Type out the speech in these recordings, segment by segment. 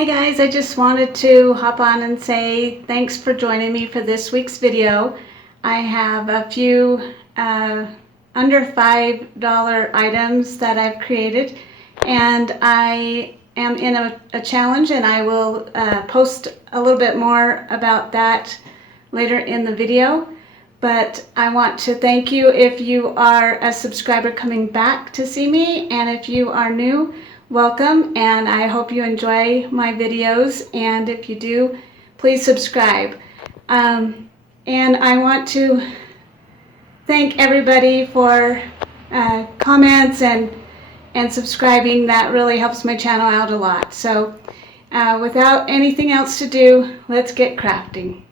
Hey guys, I just wanted to hop on and say thanks for joining me for this week's video. I have a few under $5 items that I've created, and I am in a challenge, and I will post a little bit more about that later in the video. But I want to thank you if you are a subscriber coming back to see me, and if you are new, welcome, and I hope you enjoy my videos, and if you do, please subscribe. And I want to thank everybody for comments and subscribing. That really helps my channel out a lot. So without anything else to do, let's get crafting.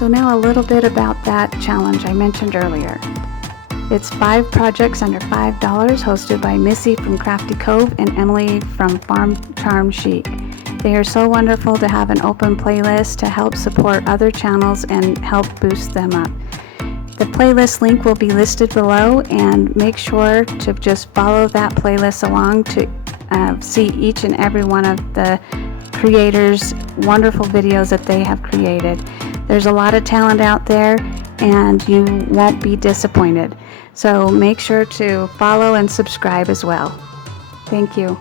So now a little bit about that challenge I mentioned earlier. It's 5 projects under $5, hosted by Missy from Crafty Cove and Emily from Farm Charm Chic. They are so wonderful to have an open playlist to help support other channels and help boost them up. The playlist link will be listed below, and make sure to just follow that playlist along to see each and every one of the creators' wonderful videos that they have created. There's a lot of talent out there, and you won't be disappointed. So make sure to follow and subscribe as well. Thank you.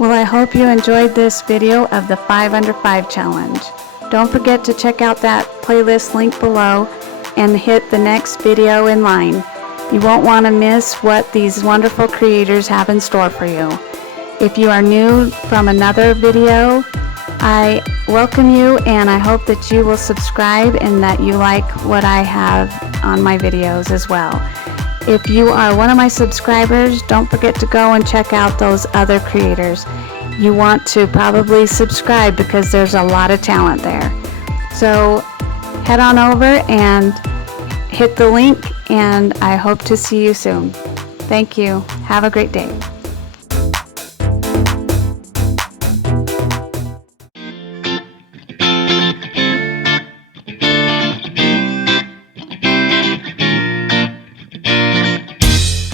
Well, I hope you enjoyed this video of the 5 Under 5 challenge. Don't forget to check out that playlist link below and hit the next video in line. You won't want to miss what these wonderful creators have in store for you. If you are new from another video, I welcome you, and I hope that you will subscribe and that you like what I have on my videos as well. If you are one of my subscribers, don't forget to go and check out those other creators. You want to probably subscribe because there's a lot of talent there. So head on over and hit the link, and I hope to see you soon. Thank you. Have a great day.